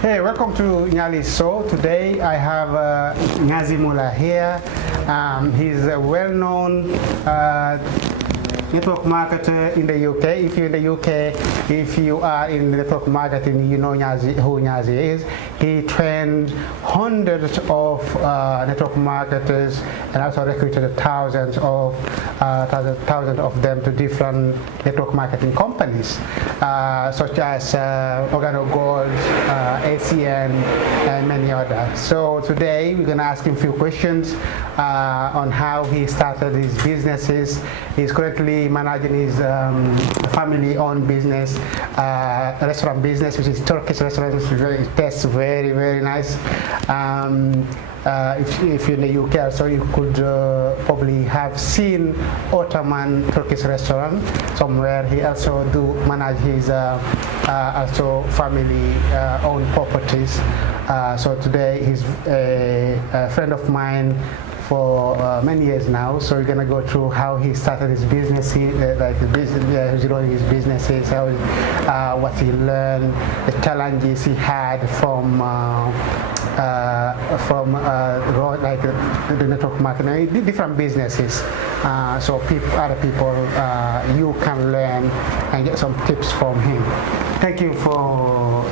Hey, welcome to Nyali's show. Today I have Niyazi Mulla here. He's a well-known network marketer in the UK. If you're in the UK, if you are in network marketing, you know who Niyazi is. He trained hundreds of network marketers and also recruited thousands of them to different network marketing companies, such as Organo Gold, ACN, and many others. So today we're going to ask him a few questions on how he started his businesses. He's currently managing his family-owned business, restaurant business, which is Turkish restaurant. It tastes very, very nice. If you're in the UK, so you could probably have seen Ottoman Turkish restaurant somewhere. He also do manage his also family-owned properties. So today he's a friend of mine for many years now. So we're gonna go through how he started his business, he's running his businesses, what he learned, the challenges he had from like the network marketing, different businesses. So other people, you can learn and get some tips from him. Thank you for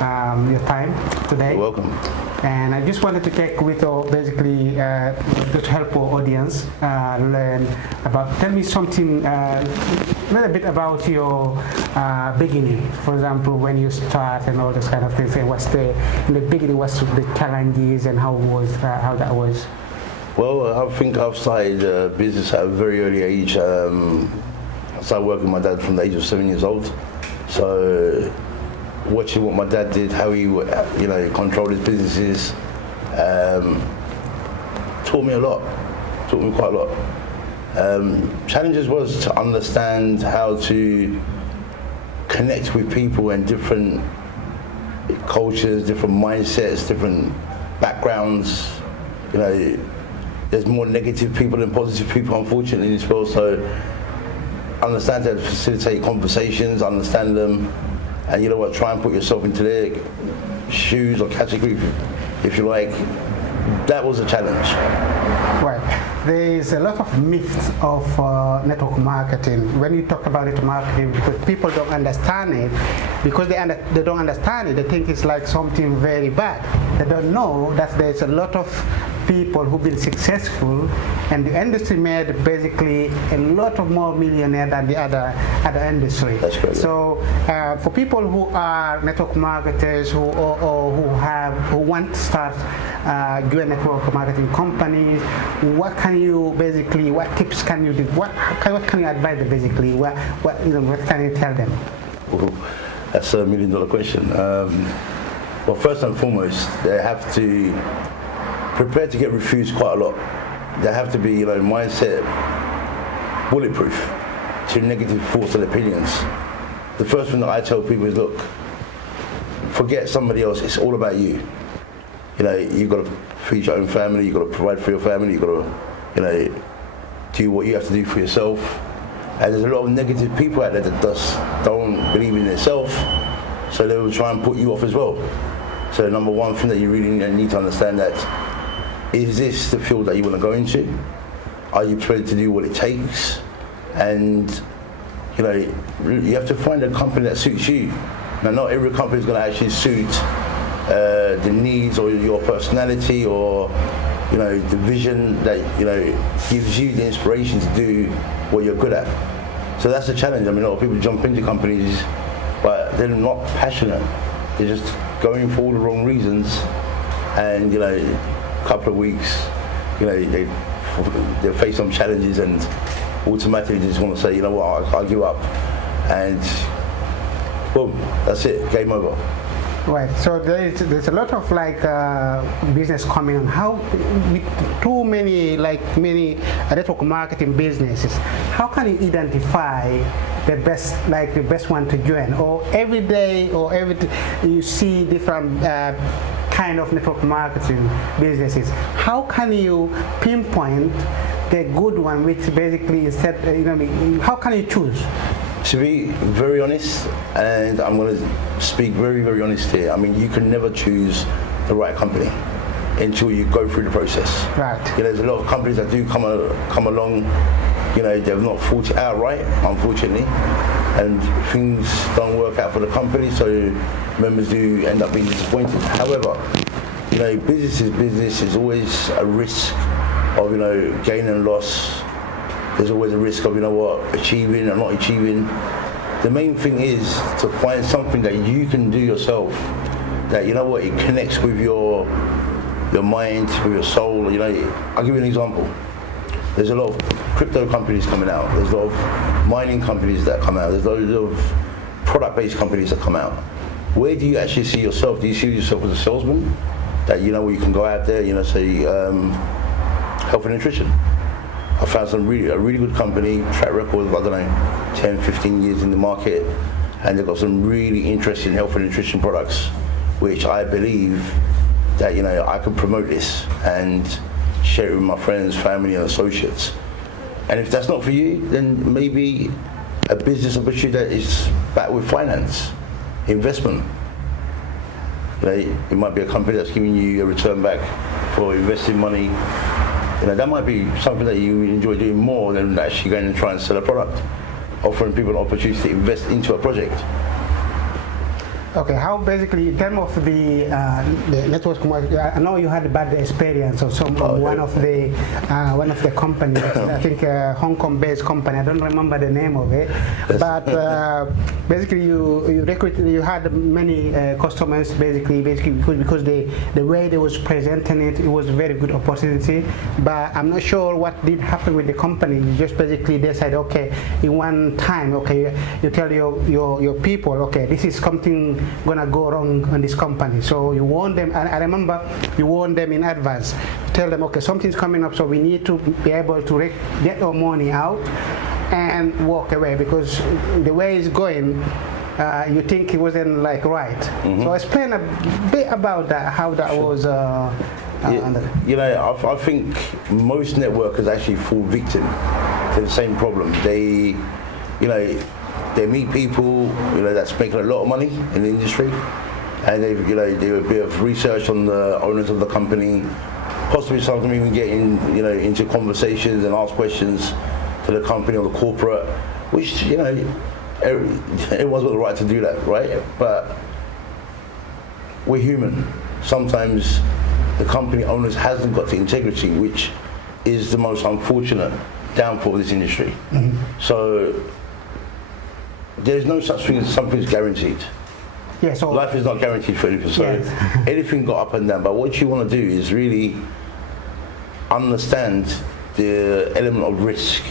your time today. You're welcome. And I just wanted to take with basically to help our audience learn about. Tell me something, a little bit about your beginning. For example, when you start and all those kind of things. And in the beginning, what's the challenges and how that was? Well, I think I've started business at a very early age. I started working with my dad from the age of 7 years old. So watching what my dad did, how he controlled his businesses, taught me a lot, taught me quite a lot. Challenges was to understand how to connect with people and different cultures, different mindsets, different backgrounds. There's more negative people than positive people, unfortunately, in this world. So understand how to facilitate conversations, understand them, and you know what, try and put yourself into their shoes or category, if you like. That was a challenge. Right. There's a lot of myths of network marketing. When you talk about network marketing, because people don't understand it, because they don't understand it, they think it's like something very bad. They don't know that there's a lot of people who've been successful, and the industry made basically a lot of more millionaire than the other industry. That's correct. So for people who are network marketers who want to start doing network marketing companies, what tips can you do? What can you advise them basically? What can you tell them? Ooh, that's $1 million question. Well, first and foremost, they have to prepare to get refused quite a lot. They have to be, mindset bulletproof to negative thoughts and opinions. The first thing that I tell people is, look, forget somebody else. It's all about you. You've got to feed your own family. You've got to provide for your family. You've got to, do what you have to do for yourself. And there's a lot of negative people out there that just don't believe in themselves, so they will try and put you off as well. So number one thing that you really need to understand that, is this the field that you want to go into? Are you prepared to do what it takes? And you have to find a company that suits you. Now, not every company is going to actually suit the needs or your personality or the vision that gives you the inspiration to do what you're good at. So that's the challenge. I mean, a lot of people jump into companies, but they're not passionate. They're just going for all the wrong reasons, and couple of weeks, they face some challenges and automatically just want to say, you know what, I'll give up, and boom, that's it, game over. Right. So there's a lot of business coming on. How with too many network marketing businesses, how can you identify the best one to join? Or every day you see different kind of network marketing businesses. How can you pinpoint the good one, which basically instead, how can you choose? To be very honest, and I'm going to speak very, very honest here, I mean, you can never choose the right company until you go through the process. Right. You know, there's a lot of companies that do come along, you know, they've not thought it out right, unfortunately, and things don't work out for the company, so members do end up being disappointed. However, you know, business is business. There's always a risk of, you know, gain and loss. There's always a risk of, you know what, achieving or not achieving. The main thing is to find something that you can do yourself, that, you know what, it connects with your mind, with your soul. You know, I'll give you an example. There's a lot of crypto companies coming out. There's a lot of mining companies that come out. There's loads of product-based companies that come out. Where do you actually see yourself? Do you see yourself as a salesman? That, you know, where you can go out there, you know, say health and nutrition. I found a really good company, track record of, I don't know, 10, 15 years in the market, and they've got some really interesting health and nutrition products, which I believe that, you know, I can promote this and share it with my friends, family and associates. And if that's not for you, then maybe a business opportunity that is backed with finance, investment. You know, it might be a company that's giving you a return back for investing money. You know, that might be something that you enjoy doing more than actually going and trying to sell a product, offering people an opportunity to invest into a project. Okay, how basically, in terms of the network marketing, I know you had a bad experience of one of the companies, I think a Hong Kong-based company. I don't remember the name of it, but basically you had many customers basically because the way they was presenting it, it was a very good opportunity. But I'm not sure what did happen with the company. You just basically decide, okay, in one time, okay, you tell your people, okay, this is something gonna go wrong on this company. So you warn them, and I remember you warn them in advance. Tell them, okay, something's coming up, so we need to be able to get our money out and walk away, because the way it's going, you think it wasn't like right. Mm-hmm. So explain a bit about that, how that was. You know, I think most networkers actually fall victim to the same problem. They, you know, they meet people, you know, that's making a lot of money in the industry, and they, you know, do a bit of research on the owners of the company. Possibly some of them even get in, you know, into conversations and ask questions to the company or the corporate, which, you know, everyone's got the right to do that, right? But we're human. Sometimes the company owners hasn't got the integrity, which is the most unfortunate downfall of this industry. Mm-hmm. So there's no such thing as something's guaranteed. Yeah, so life is not guaranteed for anything. So yes. Anything got up and down. But what you want to do is really understand the element of risk.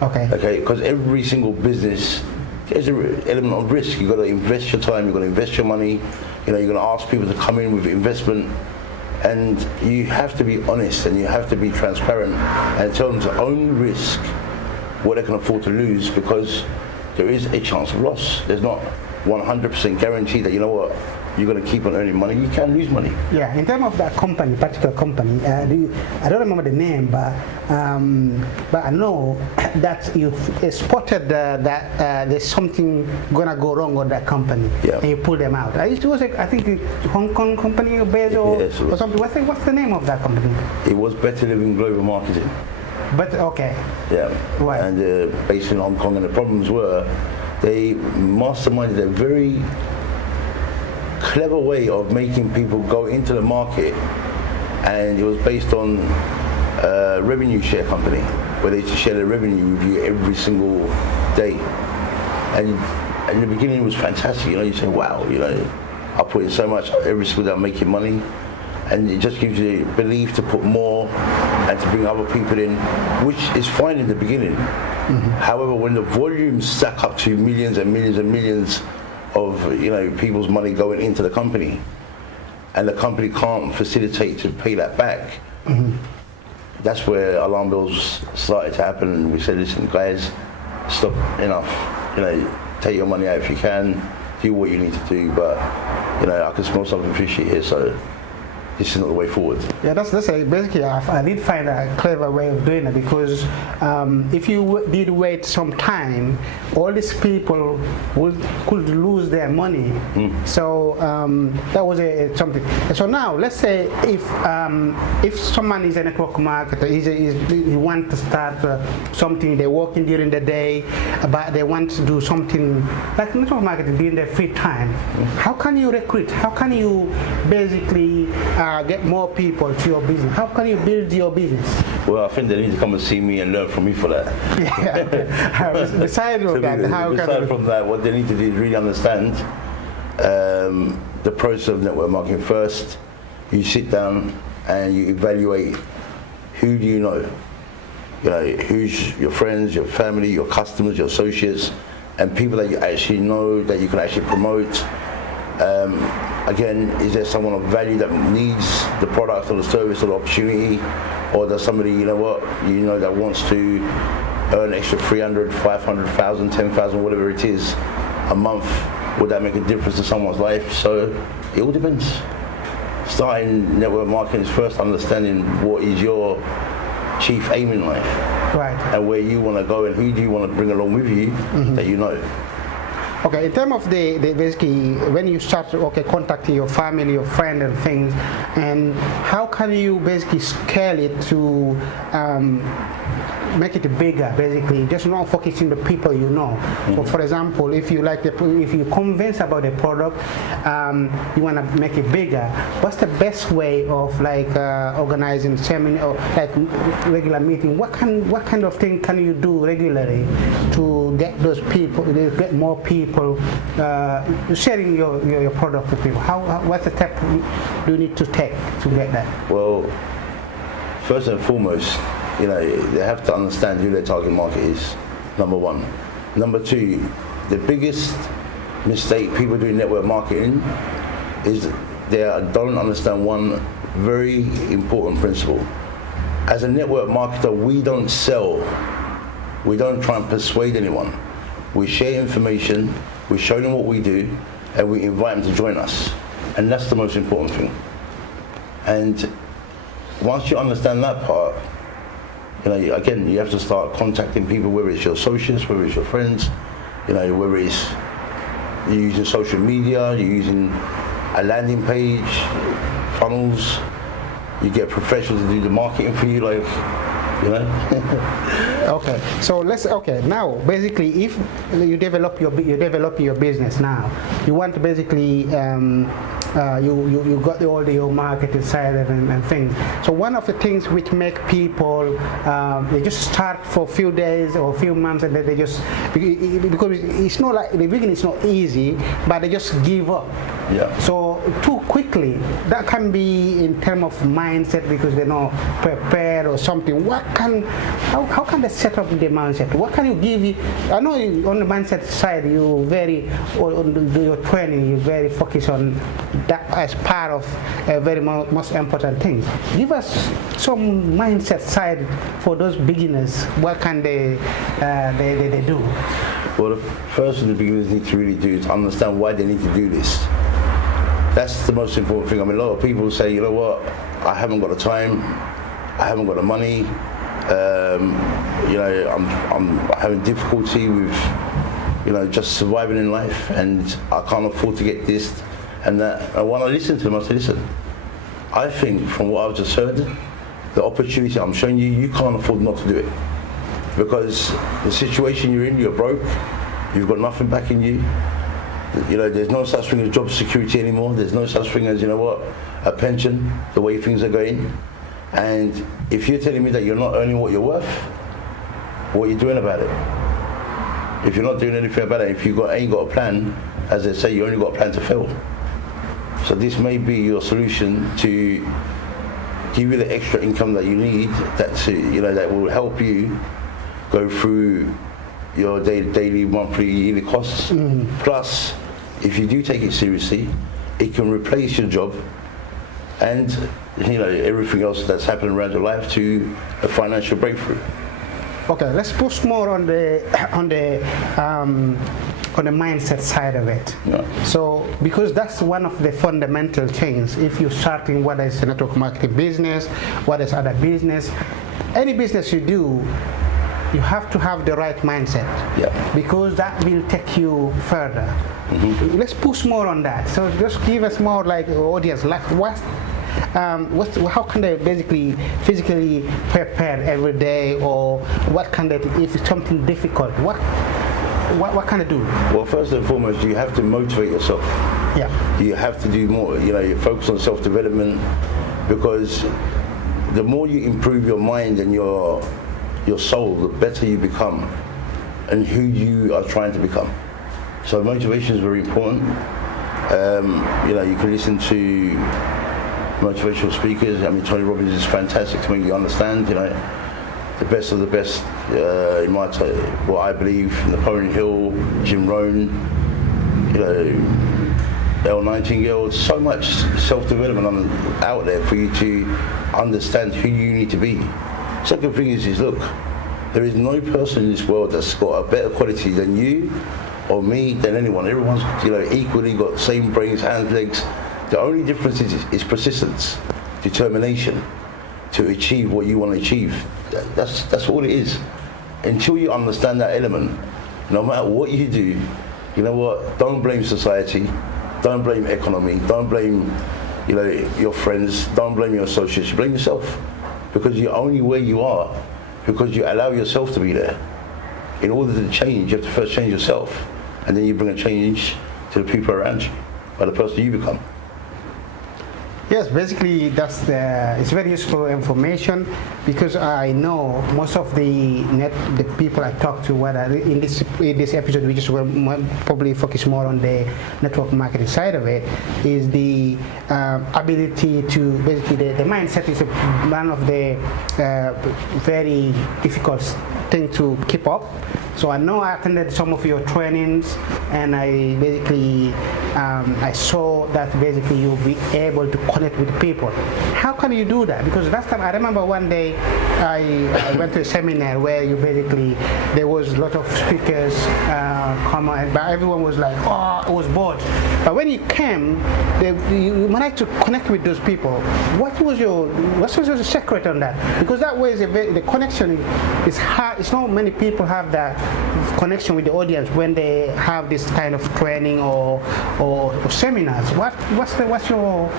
Okay. Okay, because every single business, there's an element of risk. You've got to invest your time, you've got to invest your money, you know, you're going to ask people to come in with investment, and you have to be honest and you have to be transparent and tell them to only risk what they can afford to lose, because there is a chance of loss. There's not 100% guarantee that, you know what, you're going to keep on earning money. You can lose money. Yeah, in terms of that company, particular company, I don't remember the name, but I know that you spotted that there's something going to go wrong with that company, yeah, and you pull them out. It was, I think, a Hong Kong company based or something. What's the name of that company? It was Better Living Global Marketing. But okay. Yeah. Right. And based in Hong Kong, and the problems were they masterminded a very clever way of making people go into the market, and it was based on a revenue share company where they used to share the revenue with you every single day. And in the beginning it was fantastic. You know, you say, wow, you know, I put in so much every single day, I'm making money. And it just gives you the belief to put more and to bring other people in, which is fine in the beginning. Mm-hmm. However, when the volumes stack up to millions and millions and millions of, you know, people's money going into the company, and the company can't facilitate to pay that back, mm-hmm, that's where alarm bells started to happen. And we said, listen, guys, stop, enough. You know, take your money out if you can, do what you need to do. But, you know, I can smell something fishy here, so this is not the way forward. Yeah, that's basically I did find a clever way of doing it, because if you did wait some time, all these people could lose their money. So that was something. And so now let's say if someone is a network marketer, he want to start something, they're working during the day, but they want to do something like network marketing during their free time. How can you recruit? How can you basically get more people to your business? How can you build your business? Well, I think they need to come and see me and learn from me for that. Yeah. Besides from that, what they need to do is really understand the process of network marketing. First, you sit down and you evaluate who do you know. You know, who's your friends, your family, your customers, your associates, and people that you actually know that you can actually promote. Again, is there someone of value that needs the product or the service or the opportunity, or does somebody, that wants to earn extra 300, 500,000, 10,000, whatever it is, a month? Would that make a difference to someone's life? So it all depends. Starting network marketing is first understanding what is your chief aim in life, right, and where you want to go, and who do you want to bring along with you that you know. Okay, in terms of the basically when you start contacting your family, your friend and things, and how can you basically scale it to make it bigger, basically, just not focusing the people you know. So for example, if you convince about the product, you want to make it bigger, what's the best way of organizing seminar or like regular meeting? What kind of thing can you do regularly to get those people, get more people sharing your product with people? What's the step do you need to take to get that? Well, first and foremost, they have to understand who their target market is, number one. Number two, the biggest mistake people do in network marketing is they don't understand one very important principle. As a network marketer, we don't sell. We don't try and persuade anyone. We share information, we show them what we do, and we invite them to join us. And that's the most important thing. And once you understand that part, again, you have to start contacting people, whether it's your associates, whether it's your friends, whether it's you're using social media, you're using a landing page, funnels, you get professionals to do the marketing for you, Okay, so now basically if you develop your business now, you want to basically you got all your marketing side and things. So one of the things which make people they just start for a few days or a few months and then they just, because it's not like in the beginning it's not easy, but they just give up. Yeah. So too quickly, that can be in terms of mindset because they're not prepared or something. How can they set up the mindset? What can you give? I know on the mindset side, you do your training, you very focus on that as part of a very most important thing. Give us some mindset side for those beginners. What can they do? Well, the first thing the beginners need to really do is understand why they need to do this. That's the most important thing. I mean, a lot of people say, I haven't got the time, I haven't got the money, I'm having difficulty with, just surviving in life, and I can't afford to get this and that. And when I listen to them, I say, listen, I think from what I've just heard, the opportunity I'm showing you, you can't afford not to do it. Because the situation you're in, you're broke, you've got nothing backing you. There's no such thing as job security anymore. There's no such thing as, a pension, the way things are going. And if you're telling me that you're not earning what you're worth, what are you doing about it? If you're not doing anything about it, if you ain't got a plan, as they say, you only got a plan to fail. So this may be your solution to give you the extra income that you need, that will help you go through your daily, monthly, yearly costs. Plus, if you do take it seriously, it can replace your job and everything else that's happening around your life to a financial breakthrough. Okay, let's push more on the on the mindset side of it. Yeah. So because that's one of the fundamental things. If you're starting whether it's a network marketing business, whether it's other business, any business you do, you have to have the right mindset. Yeah. Because that will take you further. Let's push more on that. So just give us more like audience, like how can they basically physically prepare every day, or what can they, if it's something difficult, what can they do? Well, first and foremost, you have to motivate yourself. Yeah. You have to do more. You focus on self-development, because the more you improve your mind and your soul, the better you become and who you are trying to become. So motivation is very important. You can listen to motivational speakers. I mean, Tony Robbins is fantastic to make you understand, the best of the best in my time, what I believe, Napoleon Hill, Jim Rohn, Elle Nightingale. So much self-development out there for you to understand who you need to be. Second thing is look, there is no person in this world that's got a better quality than you or me, than anyone. Everyone's equally got same brains, hands, legs. The only difference is persistence, determination to achieve what you want to achieve. That's all it is. Until you understand that element, no matter what you do, you know what? Don't blame society, don't blame economy, don't blame your friends, don't blame your associates. You blame yourself, because you're only where you are because you allow yourself to be there. In order to change, you have to first change yourself, and then you bring a change to the people around you by the person you become. Yes, basically it's very useful information, because I know most of the people I talk to, whether in this episode we just will probably focus more on the network marketing side of it, is the ability to basically the mindset is one of the very difficult thing to keep up. So I know I attended some of your trainings, and I basically I saw that basically you'll be able to connect with people. How can you do that? Because last time I remember one day I went to a seminar where there was a lot of speakers come on, but everyone was like, oh, I was bored. But when you came, you managed to connect with those people. What was your secret on that? Because that way the connection is hard. It's not many people have that connection with the audience when they have this kind of training or seminars. What's your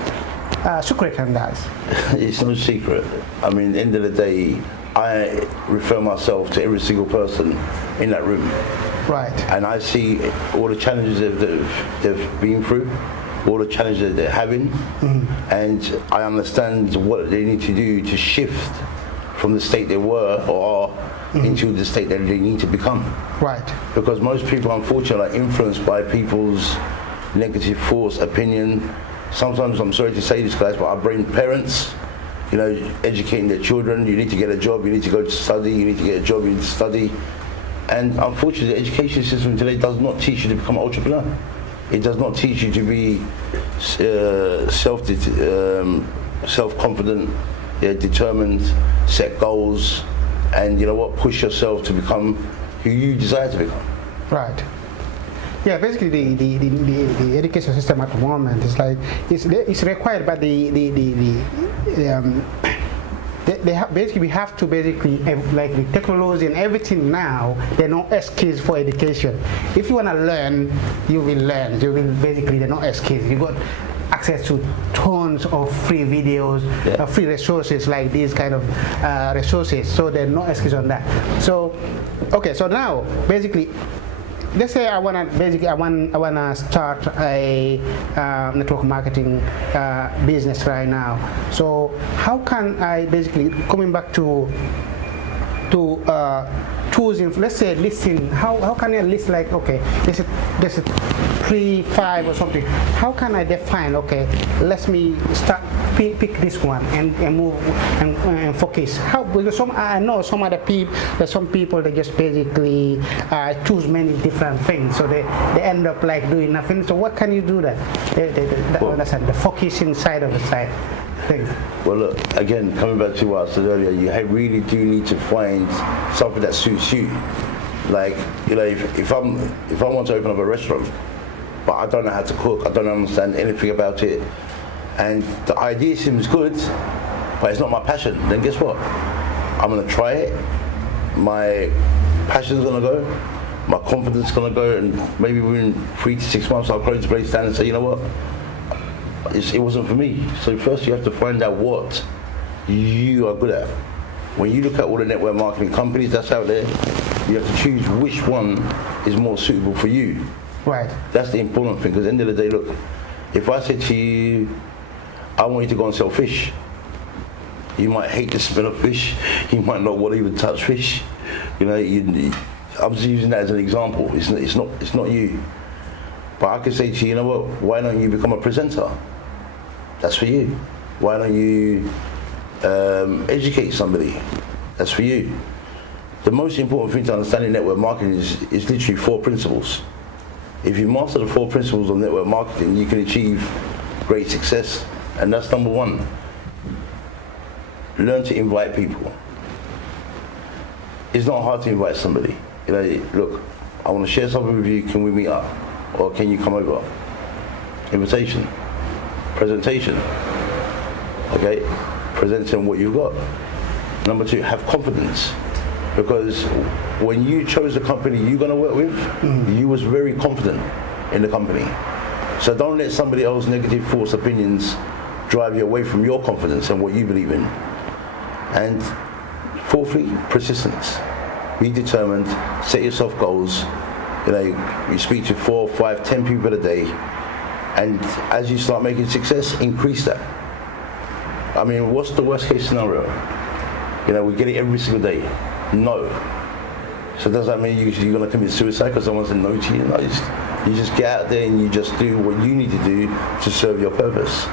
secret on that? It's no secret. I mean, at the end of the day, I refer myself to every single person in that room. Right. And I see all the challenges they've been through, all the challenges that they're having, and I understand what they need to do to shift from the state they were or are into the state that they need to become. Right. Because most people, unfortunately, are influenced by people's negative thoughts, opinion. Sometimes, I'm sorry to say this, guys, but I blame parents, educating their children. You need to get a job, you need to go to study, you need to get a job, you need to study. And unfortunately, the education system today does not teach you to become an entrepreneur. It does not teach you to be self-confident, determined, set goals, and push yourself to become who you desire to become. Right. Yeah, basically the education system at the moment is like it's required, but basically we have to like the technology and everything now. There are no excuses for education. If you want to learn, you will learn. You will basically there are no excuses. You got access to tons of free videos, free resources like these kind of resources. So there are no excuse on that. So okay, so now basically, let's say I wanna start a network marketing business right now. So how can I basically, coming back to choosing, let's say listing, how can I list, like, okay, there's a 3, 5 or something. How can I define, okay, let me start pick this one and move and focus? How? Because I know some other people, there's some people that just basically choose many different things, so they end up like doing nothing. So what can you do that? The focusing side of the side. Thing. Well, look, again, coming back to what I said earlier, you really do need to find something that suits you. Like, you know, if I want to open up a restaurant, but I don't know how to cook, I don't understand anything about it, and the idea seems good, but it's not my passion, then guess what? I'm gonna try it, my passion's gonna go, my confidence is gonna go, and maybe within 3 to 6 months I'll close the place down and say, you know what, it wasn't for me. So first you have to find out what you are good at. When you look at all the network marketing companies that's out there, you have to choose which one is more suitable for you. Right. That's the important thing, because at the end of the day, look, if I said to you, I want you to go and sell fish, you might hate the smell of fish, you might not want to even touch fish. You know, I'm just using that as an example. It's not you. But I could say to you, you know what, why don't you become a presenter? That's for you. Why don't you educate somebody? That's for you. The most important thing to understand in network marketing is literally 4 principles. If you master the 4 principles of network marketing, you can achieve great success. And that's number 1. Learn to invite people. It's not hard to invite somebody. You know, look, I want to share something with you, can we meet up? Or can you come over? Invitation. Presentation. Okay? Presenting what you've got. Number 2, have confidence. Because when you chose the company you're going to work with, you was very confident in the company. So don't let somebody else's negative false opinions drive you away from your confidence and what you believe in. And 4thly, persistence. Be determined, set yourself goals. You know, you speak to 4, 5, 10 people a day, and as you start making success, increase that. I mean, what's the worst case scenario? You know, we get it every single day. No. So does that mean you're going to commit suicide because someone said no to you? No, you just get out there and you just do what you need to do to serve your purpose.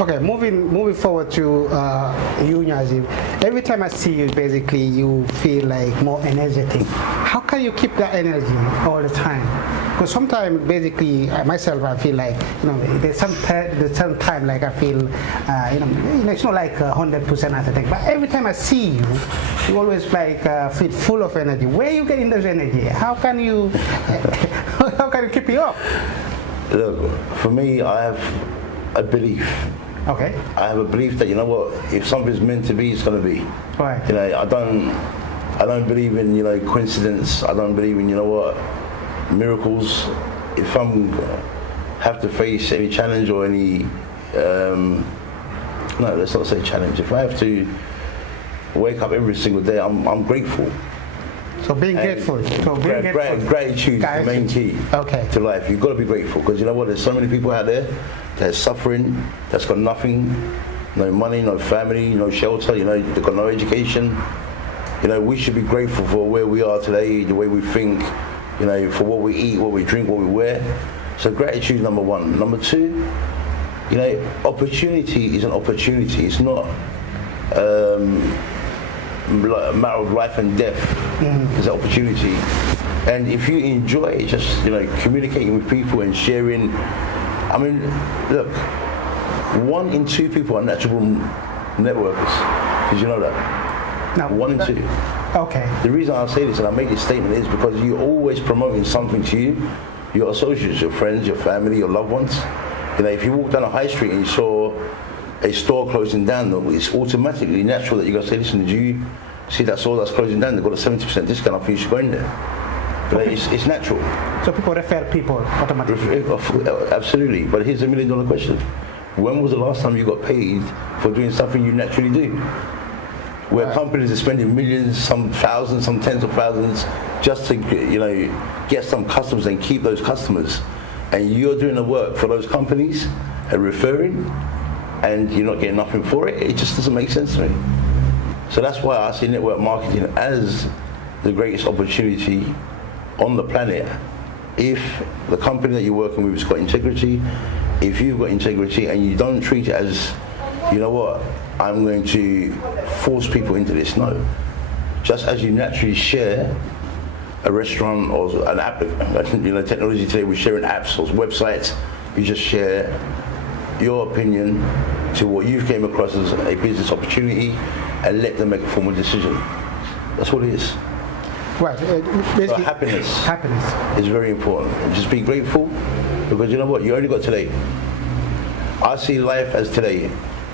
Okay, moving forward to you, Niyazi. Every time I see you, basically, you feel like more energetic. How can you keep that energy all the time? Because sometimes, basically, myself, I feel like, you know, there's some time like I feel, you know, it's not like 100% at the time. But every time I see you, you always like feel full of energy. Where are you getting this energy? How can you keep it up? Look, for me, I have a belief. Okay. I have a belief that, you know what, if something's meant to be, it's going to be. Right. You know, I don't believe in, you know, coincidence. I don't believe in, you know what, miracles. If I'm have to face any challenge or any, no, let's not say challenge. If I have to wake up every single day, I'm grateful. So being grateful. Gratitude is the main key to life. You've got to be grateful, because you know what, there's so many people out there that's suffering, that's got nothing, no money, no family, no shelter, you know, they've got no education. You know, we should be grateful for where we are today, the way we think, you know, for what we eat, what we drink, what we wear. So gratitude, number 1. Number 2, you know, opportunity is an opportunity. It's not a matter of life and death. It's an opportunity. And if you enjoy just, you know, communicating with people and sharing, I mean, look, 1 in 2 people are natural networkers. Did you know that? No. 1 in 2. Okay. The reason I say this and I make this statement is because you're always promoting something to you, your associates, your friends, your family, your loved ones. You know, if you walk down a high street and you saw a store closing down, it's automatically natural that you're going to say, listen, did you see that store that's closing down? They've got a 70% discount, I think you should go in there. But it's natural. So people refer people automatically? Absolutely. But here's a $1 million question. When was the last time you got paid for doing something you naturally do? Where companies are spending millions, some thousands, some tens of thousands, just to, you know, get some customers and keep those customers. And you're doing the work for those companies and referring, and you're not getting nothing for it. It just doesn't make sense to me. So that's why I see network marketing as the greatest opportunity on the planet. If the company that you're working with has got integrity, if you've got integrity and you don't treat it as, you know what, I'm going to force people into this. No. Just as you naturally share a restaurant or an app, you know, technology today, we're sharing apps or websites, you just share your opinion to what you've came across as a business opportunity and let them make a formal decision. That's what it is. Right. So Basically, happiness is very important. And just be grateful, because you know what? You only got today. I see life as today.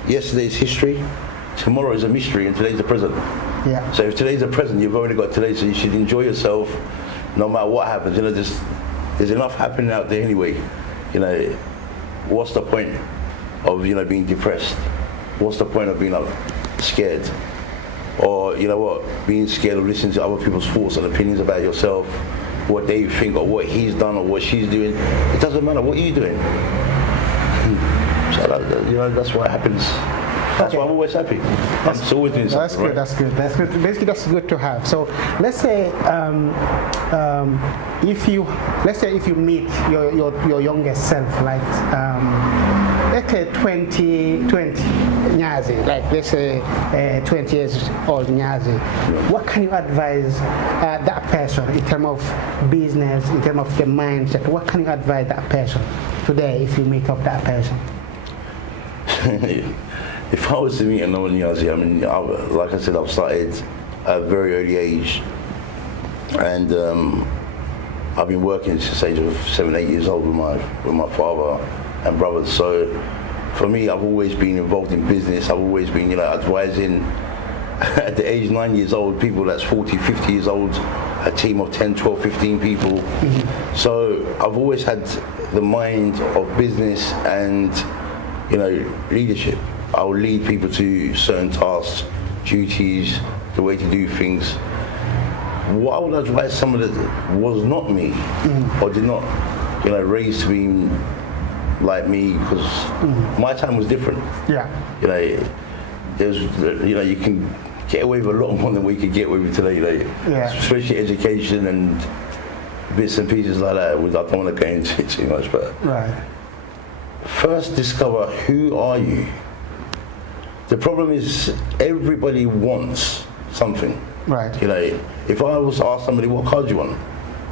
Yesterday is history, tomorrow is a mystery, and today's the present. Yeah. So if today's the present, you've only got today, so you should enjoy yourself no matter what happens. You know, there's enough happening out there anyway. You know, what's the point of, you know, being depressed? What's the point of being scared? Or, you know what, being scared of listening to other people's thoughts and opinions about yourself, what they think or what he's done or what she's doing. It doesn't matter. What are you doing? So, you know, that's what happens. That's why I'm always happy. I'm always doing something. That's good. Right? That's good. That's good. Basically, that's good to have. So let's say if you meet your youngest self, like let's say 20 Niyazi, like let's say 20 years old Niyazi, what can you advise that person in terms of business, in terms of the mindset? What can you advise that person today if you meet up that person? If I was to meet another Niyazi, I mean, like I said, I've started at a very early age, and I've been working since the age of 7, 8 years old with my father and brothers. So for me, I've always been involved in business. I've always been, you know, advising at the age 9 years old, people that's 40, 50 years old, a team of 10, 12, 15 people. Mm-hmm. So I've always had the mind of business and, you know, leadership. I will lead people to certain tasks, duties, the way to do things. What I would advise someone that was not me, or did not, you know, raise to be like me, because my time was different. Yeah. You know, you can get away with a lot more than we could get away with today. You know, especially education and bits and pieces like that. I don't want to go into it too much, but first discover who are you. The problem is everybody wants something. Right. You know, if I was to ask somebody, what car do you want?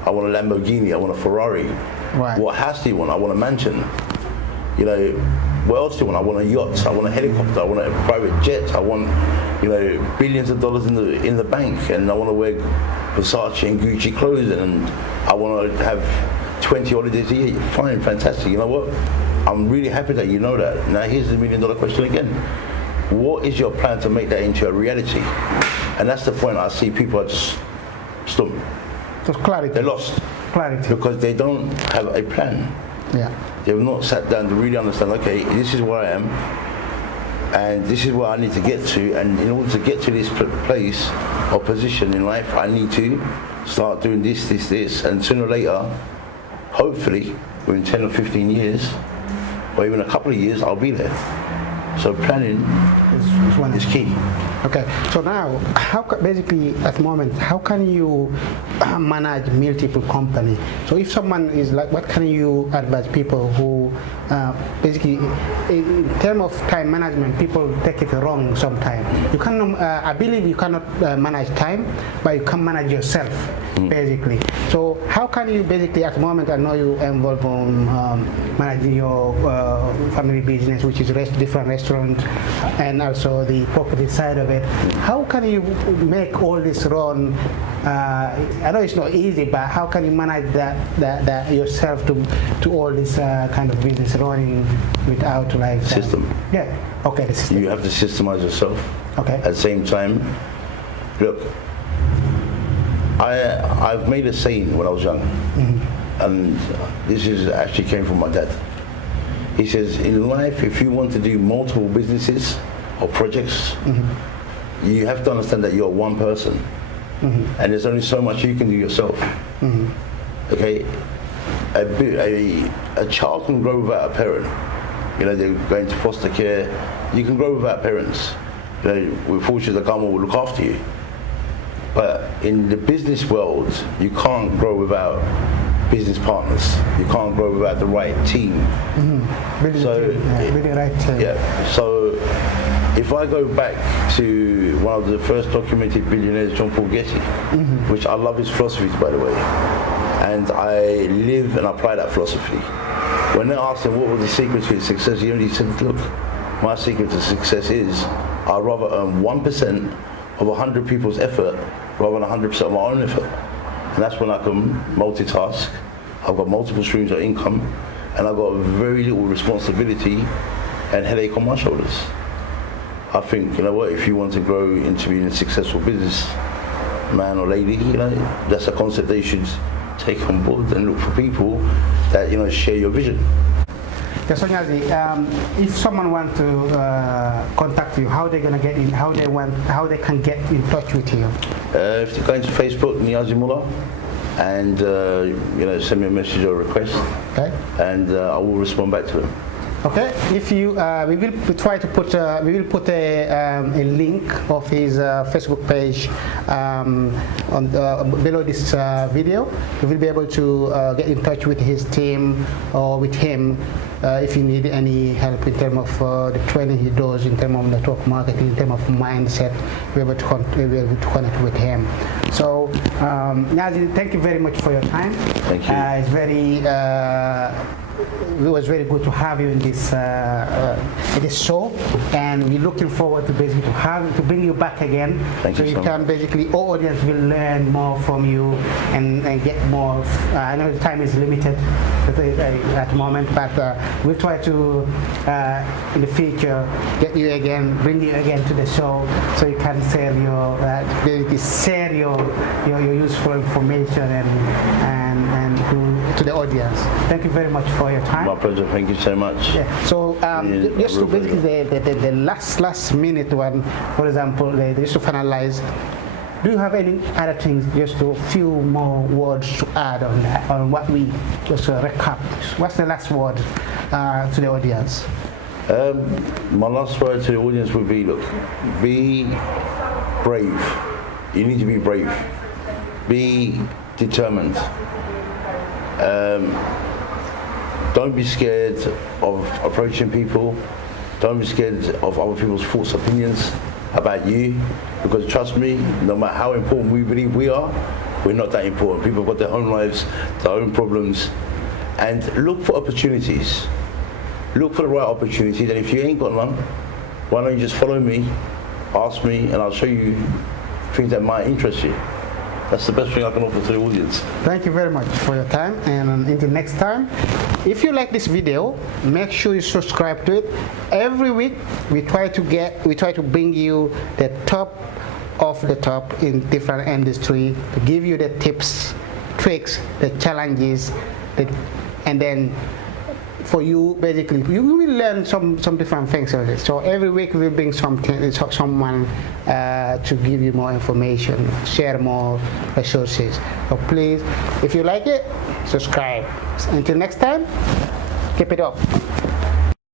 I want a Lamborghini, I want a Ferrari. Right. What house do you want? I want a mansion. You know, what else do you want? I want a yacht, I want a helicopter, I want a private jet, I want, you know, billions of dollars in the bank, and I want to wear Versace and Gucci clothes, and I want to have 20 holidays a year. Fine, fantastic. You know what? I'm really happy that you know that. Now here's the $1 million question again. What is your plan to make that into a reality? And that's the point. I see people are just stumped. Just clarity. They're lost. Clarity. Because they don't have a plan. Yeah. They have not sat down to really understand, okay, this is where I am, and this is where I need to get to, and in order to get to this place or position in life, I need to start doing this, and sooner or later, hopefully, within 10 or 15 years, or even a couple of years, I'll be there. So planning is key. Okay, so now, basically at the moment, how can you manage multiple companies? So if someone is like, what can you advise people who basically, in terms of time management, people take it wrong sometimes. You cannot, I believe you cannot manage time, but you can manage yourself, basically. So how can you basically, at the moment, I know you involved in managing your family business, which is different restaurant, and also the property side of it. How can you make all this run? I know it's not easy, but how can you manage that yourself to all this kind of business running without like system? Yeah. Okay. The system. You have to systemize yourself. Okay. At the same time, look, I've made a saying when I was young, and this actually came from my dad. He says, in life, if you want to do multiple businesses or projects, you have to understand that you're one person, and there's only so much you can do yourself. Okay, a child can grow without a parent. You know, they're going to foster care. You can grow without parents. You know, we're fortunate the government will look after you. But in the business world, you can't grow without business partners. You can't grow without the right team. Building the right team. Yeah. So if I go back to one of the first documented billionaires, John Paul Getty, which I love his philosophies, by the way, and I live and apply that philosophy. When they asked him what was the secret to his success, he only said, look, my secret to success is I'd rather earn 1% of 100 people's effort rather than 100% of my own effort. And that's when I can multitask. I've got multiple streams of income, and I've got very little responsibility and headache on my shoulders. I think, you know what, if you want to grow into being a successful business man or lady, you know, that's a concept they should take on board and look for people that, you know, share your vision. Yes, so Niyazi, if someone wants to contact you, how they're gonna get in? How they can get in touch with you? If they go into Facebook, Niyazi Mulla, and you know, send me a message or a request, Okay. and I will respond back to them. Okay. If you, we will try to put a link of his Facebook page below this video. You will be able to get in touch with his team or with him if you need any help in terms of the training he does, in terms of network marketing, in terms of mindset. We're able to connect with him. So, Niyazi, thank you very much for your time. Thank you. It's very. It was very good to have you in this show, and we're looking forward to basically to bring you back again. Thank so you you so can much. basically, all audience will learn more from you and get more. I know the time is limited at the moment, but we'll try to in the future get you again, bring you again to the show, so you can share your useful information and to the audience. Thank you very much for your time. My pleasure. Thank you so much. Yeah. So just to basically the last minute one, for example, just to finalize. Do you have any other things, just a few more words to add on that, on what we just recap? What's the last word to the audience? My last word to the audience would be: look, be brave. You need to be brave. Be determined. Don't be scared of approaching people. Don't be scared of other people's thoughts, opinions about you, because trust me, no matter how important we believe we are, we're not that important. People have got their own lives, their own problems, and look for opportunities. Look for the right opportunities, and if you ain't got none, why don't you just follow me, ask me, and I'll show you things that might interest you. That's the best thing I can offer to the audience. Thank you very much for your time, and until next time. If you like this video, make sure you subscribe to it. Every week we try to bring you the top of the top in different industry, to give you the tips, tricks, the challenges, and then for you, basically, you will learn some different things of it. So every week we'll bring someone to give you more information, share more resources. So please, if you like it, subscribe. Until next time, keep it up.